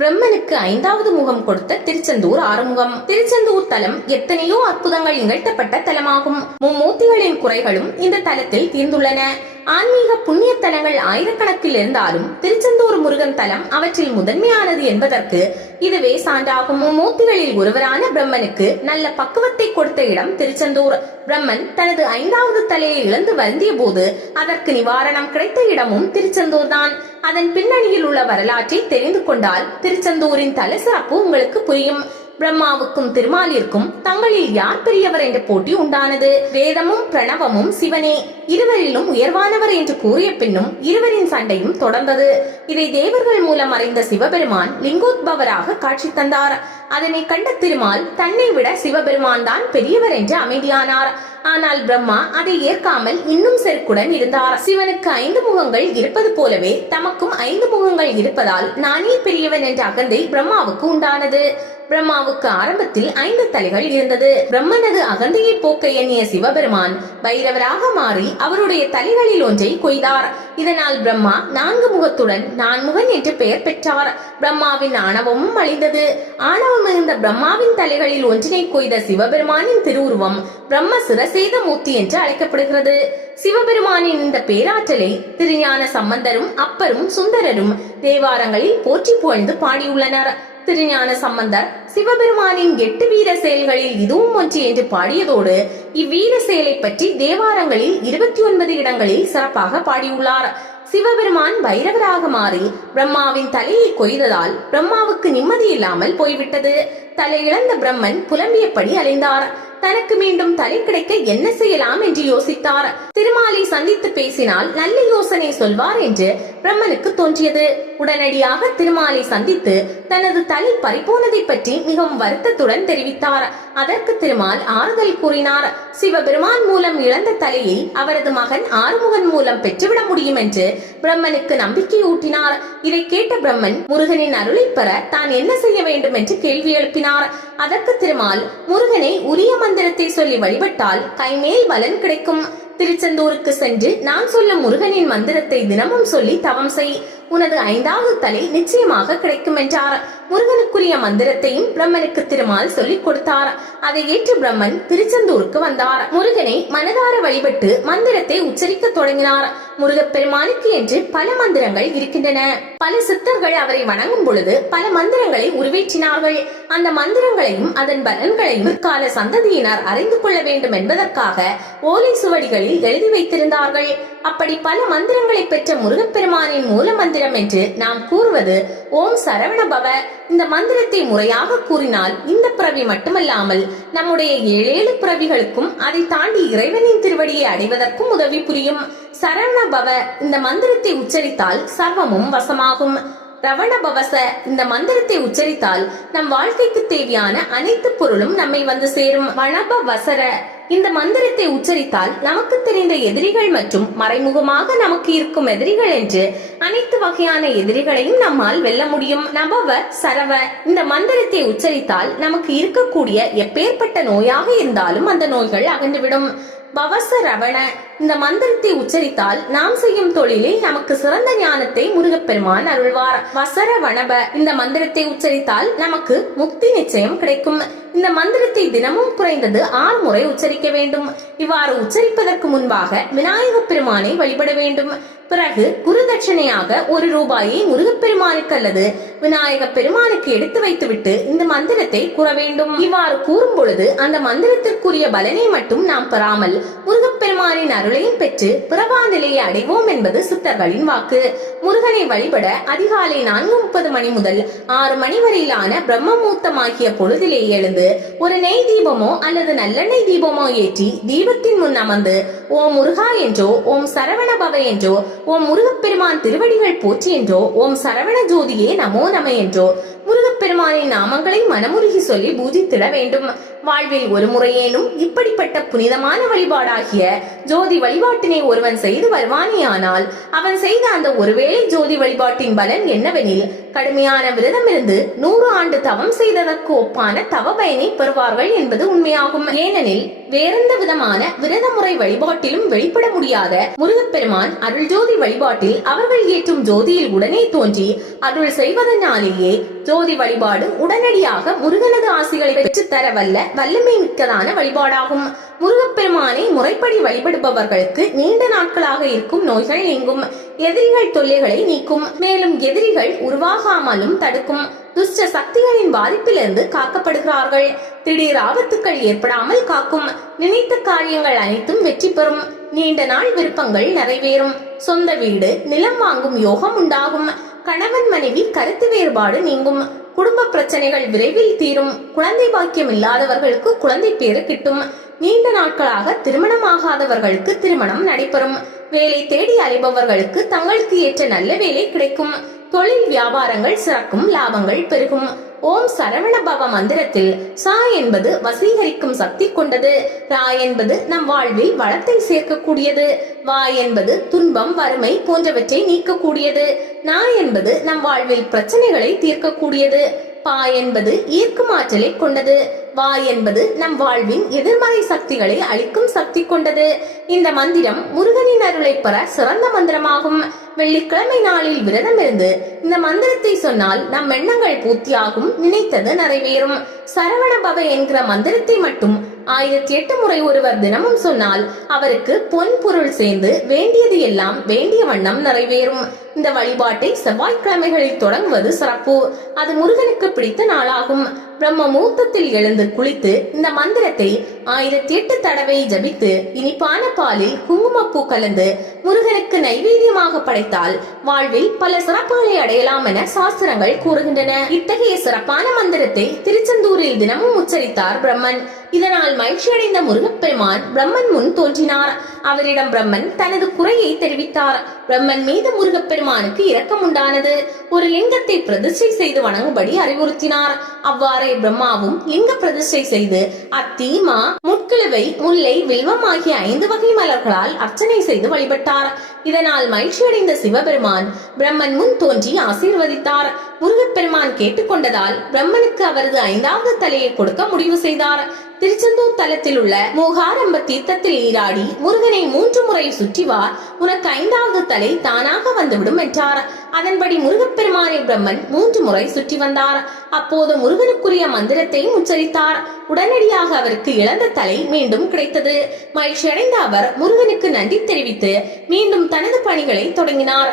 பிரம்மனுக்கு 5வது முகம் கொடுத்த திருச்செந்தூர் ஆறுமுகம். திருச்செந்தூர் தலம் எத்தனையோ அற்புதங்கள் நிகழ்த்தப்பட்ட தலமாகும். மும்மூர்த்திகளின் குறைகளும் இந்த தலத்தில் தீர்ந்துள்ளன. ஆன்மீக புண்ணிய தலங்கள் ஆயிரக்கணக்கில் இருந்தாலும் திருச்செந்தூர் முருகன் தலம் அவற்றில் முதன்மையானது என்பதற்கு இதுவே சான்றாகும். மும்மூர்த்திகளில் ஒருவரான பிரம்மனுக்கு நல்ல பக்குவத்தை கொடுத்த இடம் திருச்செந்தூர். பிரம்மன் தனது 5வது தலையை இழந்து வருந்திய போது அதற்கு நிவாரணம் கிடைத்த இடமும் திருச்செந்தூர் தான். அதன் பின்னணியில் உள்ள வரலாற்றை தெரிந்து கொண்டால் திருச்செந்தூரின் தல சிறப்பு உங்களுக்கு புரியும். பிரம்மாவுக்கும் திருமாலிற்கும் தங்களில் யார் பெரியவர் என்ற போட்டி உண்டானது. வேதமும் பிரணவமும் சிவனே, இருவரிலும் உயர்வானவர் என்று கூறிய பின்னும் இருவரின் சண்டையும் தொடர்ந்தது. இதை தேவர்கள் மூலம் அறிந்த சிவபெருமான் லிங்கோத்பவராக காட்சி தந்தார். அதனை கண்ட திருமால் தன்னை விட சிவபெருமான் தான் பெரியவர் என்று அமைதியானார். ஆனால் பிரம்மா அதை ஏற்காமல் இன்னும் செருக்குடன் இருந்தார். சிவனுக்கு 5 முகங்கள் இருப்பது போலவே தமக்கும் 5 முகங்கள் இருப்பதால் நானே பெரியவன் என்ற அகந்தை பிரம்மாவுக்கு உண்டானது. பிரம்மாவுக்கு ஆரம்பத்தில் 5 தலைகள் இருந்தது. பிரம்மனது அகந்தையை போக்க எண்ணிய சிவபெருமான் பைரவராக மாறி அவருடைய தலைகளில் ஒன்றை கொய்தார். இதனால் பிரம்மா 4 முகத்துடன் நான்முகன் என்று பெயர் பெற்றார். பிரம்மாவின் ஆணவமும் அழிந்தது. ஆணவம் இருந்த பிரம்மாவின் தலைகளில் ஒன்றினை கொய்த சிவபெருமானின் திருவுருவம் பிரம்ம சிரசேத மூர்த்தி என்று அழைக்கப்படுகிறது. சிவபெருமானின் இந்த பேராற்றலை திருஞான சம்பந்தரும் அப்பரும் சுந்தரரும் தேவாரங்களில் போற்றி புகழ்ந்து பாடியுள்ளனர். திருஞான சம்பந்தர் சிவபெருமானின் 8 வீர செயல்களில் இதுவும் ஒன்று என்று பாடியதோடு இவ்வீர செயலை பற்றி தேவாரங்களில் 29 இடங்களில் சிறப்பாக பாடியுள்ளார். சிவபெருமான் பைரவராக மாறி பிரம்மாவின் தலையை கொய்ததால் பிரம்மாவுக்கு நிம்மதி இல்லாமல் போய்விட்டது. தலையிழந்த பிரம்மன் புலம்பியபடி அலைந்தார். தனக்கு மீண்டும் தலை கிடைக்க என்ன செய்யலாம் என்று யோசித்தார். திருமாலை சந்தித்து பேசினால் நல்ல யோசனை சொல்வார் என்று பிரம்மனுக்கு தோன்றியது. உடனடியாக திருமாலை சந்தித்து தனது தலை பறிபோனதை பற்றி மிகவும் வருத்தத்துடன் தெரிவித்தார். அதற்கு திருமால் ஆறுதல் கூறினார். சிவபெருமான் மூலம் இழந்த தலையை அவரது மகன் ஆறுமுகன் மூலம் பெற்றுவிட முடியும் என்று பிரம்மனுக்கு நம்பிக்கை ஊட்டினார். இதை கேட்ட பிரம்மன் முருகனின் அருளை பெற தான் என்ன செய்ய வேண்டும் என்று கேள்வி எழுப்பினார். அதற்கு திருமால் முருகனை உரிய மந்திரத்தை சொல்லி வழிபட்டால் கைமேல் பலன் கிடைக்கும். திருச்செந்தூருக்கு சென்று நான் சொல்லும் முருகனின் மந்திரத்தை தினமும் சொல்லி தவம் செய், உனது 5வது தலை நிச்சயமாக கிடைக்கும் என்றார். முருகனுக்குரிய மந்திரத்தையும் பிரம்மனுக்கு திருமால் சொல்லிக் கொடுத்தார். அதை ஏற்று பிரம்மன் திருச்செந்தூருக்கு வந்தார். முருகனை மனதார வழிபட்டு மந்திரத்தை உச்சரிக்க தொடங்கினார். முருகப்பெருமானுக்கு என்று பல மந்திரங்கள் இருக்கின்றன. பல சித்தர்கள் அவரை வணங்கும் பொழுது பல மந்திரங்களை உருவேற்றினார்கள். அந்த மந்திரங்களையும் அதன் பலன்களையும் கால சந்ததியினர் அறிந்து கொள்ள வேண்டும் என்பதற்காக ஓலை சுவடிகளில் எழுதி வைத்திருந்தார்கள். அப்படி பல மந்திரங்களை பெற்ற முருகப்பெருமானின் மூல மந்திரம் என்று நாம் கூறுவது ஓம் சரவண பவ. இந்த மந்திரத்தை முறையாக கூறினால் இந்த பிறவி மட்டுமல்லாமல் நம்முடைய 7 பிறவிகளுக்கும் அதை தாண்டி இறைவனின் திருவடியை அடைவதற்கும் உதவி புரியும். சரவண பவ இந்த மந்திரத்தை உச்சரித்தால் சர்வமும் வசமாகும். ரவண பவச இந்த மந்திரத்தை உச்சரித்தால் நம் வாழ்க்கைக்கு தேவையான அனைத்து பொருளும் நம்மை வந்து சேரும். வனப வசர இந்த மந்திரத்தை உச்சரித்தால் நமக்கு தெரிந்த எதிரிகள் மற்றும் மறைமுகமாக நமக்கு இருக்கும் எதிரிகள் என்று அனைத்து வகையான எதிரிகளையும் நம்மால் வெல்ல முடியும். நபவ சரவ இந்த மந்திரத்தை உச்சரித்தால் நமக்கு இருக்கக்கூடிய எப்பேற்பட்ட நோயாக இருந்தாலும் அந்த நோய்கள் அகன்றுவிடும். பவச ரவண இந்த மந்திரத்தை உச்சரித்தால் நாம் செய்யும் தொழிலில் நமக்கு சிறந்த ஞானத்தை முருகப்பெருமான் அருள்வார். வசர வனப இந்த மந்திரத்தை உச்சரித்தால் நமக்கு முக்தி நிச்சயம் கிடைக்கும். இந்த மந்திரத்தை தினமும் குறைந்தது 6 முறை உச்சரிக்க வேண்டும். இவ்வாறு உச்சரிப்பதற்கு முன்பாக விநாயக பெருமானை வழிபட வேண்டும். பிறகு குரு தட்சணையாக 1 ரூபாயை முருகப்பெருமானுக்கு அல்லது விநாயக பெருமானுக்கு எடுத்து வைத்துவிட்டு இந்த மந்திரத்தை கூற வேண்டும். இவ்வாறு கூறும் பொழுது அந்த மந்திரத்திற்குரிய பலனை மட்டும் நாம் பெறாமல் முருகப்பெருமானின் அருளையும் பெற்று பிறவா நிலையை அடைவோம் என்பது சித்தர்களின் வாக்கு. முருகனை வழிபட அதிகாலை 4:30 மணி முதல் 6 மணி வரையிலான பிரம்மமூர்த்தமாகிய பொழுதிலே எழுந்து ஒரு நெய் தீபமோ அல்லது நல்லெண்ணெய் தீபமோ ஏற்றி தீபத்தின் முன் அமர்ந்து ஓம் முருகா என்றோ ஓம் சரவண பவ என்றோ ஓம் முருகப்பெருமான் திருவடிகள் போற்றி என்றோ ஓம் சரவண ஜோதியே நமோ நம என்றோ முருகப்பெருமானின் நாமங்களை மனமுருகி சொல்லி பூஜித்திட வேண்டும். வாழ்வில் ஒரு முறையேனும் இப்படிப்பட்ட புனிதமான வழிபாடாகிய ஜோதி வழிபாட்டினை ஒருவன் செய்து வருவானேயானால் அவன் செய்த அந்த ஒருவேளை ஜோதி வழிபாட்டின் பலன் என்னவெனில் கடுமையான விரதம் இருந்து 100 ஆண்டு தவம் செய்ததற்கு ஒப்பான தவ பயனை பெறுவார்கள் என்பது உண்மையாகும். ஏனெனில் வேறெந்த விதமான விரத முறை வழிபாட்டிலும் வெளிப்பட முடியாத முருகப்பெருமான் அருள் ஜோதி வழிபாட்டில் அவர்கள் ஏற்றும் ஜோதியில் உடனே தோன்றி அருள் செய்வதனாலேயே ஜோதி வழிபாடு உடனடியாக முருகனது ஆசிகளை பெற்று தர வல்லமை மிக்கதான வழிபாடாகும். முருகப்பெருமானை முறைப்படி வழிபடுபவர்களுக்கு நீண்ட நாட்களாக இருக்கும் நோய்கள் நீங்கும், எதிரிகள் தொல்லைகளை நீக்கும், மேலும் எதிரிகள் உருவாகாமலும் தடுக்கும், துஷ்ட சக்திகளின் பாதிப்பிலிருந்து காக்கப்படுகிறார்கள், திடீர் ஆபத்துக்கள் ஏற்படாமல் காக்கும், நினைத்த காரியங்கள் அனைத்தும் வெற்றி பெறும், நீண்ட நாள் விருப்பங்கள் நிறைவேறும், சொந்த வீடு நிலம் வாங்கும் யோகம் உண்டாகும், கணவன் மனைவி கருத்து வேறுபாடு நீங்கும், குடும்ப பிரச்சனைகள் விரைவில் தீரும், குழந்தை பாக்கியம் இல்லாதவர்களுக்கு குழந்தை பேறு கிட்டும், நீண்ட நாட்களாக திருமணமாகாதவர்களுக்கு திருமணம் நடைபெறும், வேலை தேடி அலைபவர்களுக்கு தங்களுக்கு ஏற்ற நல்ல வேலை கிடைக்கும், தொழில் வியாபாரங்கள் சிறக்கும், லாபங்கள் பெருகும். ஓம் சரவண பவ மந்திரத்தில் சா என்பது வசீகரிக்கும் சக்தி கொண்டது, ரா என்பது நம் வாழ்வில் வளத்தை சேர்க்கக்கூடியது, வா என்பது துன்பம் வறுமை போன்றவற்றை நீக்கக்கூடியது, நா என்பது நம் வாழ்வில் பிரச்சனைகளை தீர்க்கக்கூடியது, பா என்பது ஈர்க்கும் ஆற்றலை கொண்டது, வா என்பது நம் வாழ்வின் எதிர்மறை சக்திகளை அளிக்கும் சக்தி கொண்டது. இந்த மந்திரம் முருகனின் அருளை பெற சிறந்த மந்திரமாகும். வெள்ளிக்கிழமை நாளில் விரதம் இருந்து இந்த மந்திரத்தை சொன்னால் நம் எண்ணங்கள் பூர்த்தியாகும், நினைத்தது நிறைவேறும். சரவண பவ என்கிற மந்திரத்தை மட்டும் 1008 முறை ஒருவர் தினமும் சொன்னால் அவருக்கு பொன் பொருள் சேர்ந்து வேண்டியது எல்லாம் வேண்டிய வண்ணம் நிறைவேறும். இந்த வழிபாட்டை செவ்வாய்க்கிழமைகளில் தொடங்குவது சிறப்பு. அது முருகனுக்கு பிடித்த நாளாகும். பிரம்ம முகூர்த்தத்தில் எழுந்து குளித்து இந்த மந்திரத்தை 1008 தடவை ஜபித்து இனிப்பான பாலில் குங்குமப்பூ கலந்து முருகனுக்கு நைவேத்தியமாக படைத்தால் வாழ்வில் பல சிறப்புகளை அடையலாம் என சாஸ்திரங்கள் கூறுகின்றன. இத்தகைய சிறப்பான மந்திரத்தை திருச்செந்தூரில் தினமும் உச்சரித்தார் பிரம்மன். இதனால் மகிழ்ச்சியடைந்த முருகப்பெருமான் பிரம்மன் முன் தோன்றினார். அவரிடம் பிரம்மன் தனது குறையை தெரிவித்தார். பிரம்மன் மீது முருகப்பெருமானுக்கு இரக்கம் உண்டானது. ஒரு லிங்கத்தை பிரதிஷ்டை செய்து வணங்கும்படி அறிவுறுத்தினார். அவ்வாறே பிரம்மாவும் லிங்க பிரதிஷ்டை செய்து அத்தி, மா, முட்கிழவை, முல்லை, வில்வம் ஆகிய 5 வகை மலர்களால் அர்ச்சனை செய்து வழிபட்டார். இதனால் மகிழ்ச்சியடைந்த சிவபெருமான் பிரம்மன் முன் தோன்றி ஆசீர்வதித்தார். முருகப்பெருமான் கேட்டுக்கொண்டதால் பிரம்மனுக்கு அவரது 5வது தலையை கொடுக்க முடிவு செய்தார். திருச்செந்தூர் தலத்தில் உள்ள மூகாரம்ப தீர்த்தத்தில் நீராடி முருகனை 3 முறை சுற்றி வா, உனக்கு 5வது தலை தானாக வந்துவிடும் என்றார். அதன்படி முருகப்பெருமானை பிரம்மன் 3 முறை சுற்றி வந்தார். அப்போது முருகனுக்குரிய மந்திரத்தை உச்சரித்தார். உடனடியாக அவருக்கு இழந்த தலை மீண்டும் கிடைத்தது. மகிழ்ச்சியடைந்த அவர் முருகனுக்கு நன்றி தெரிவித்து மீண்டும் தனது பணிகளை தொடங்கினார்.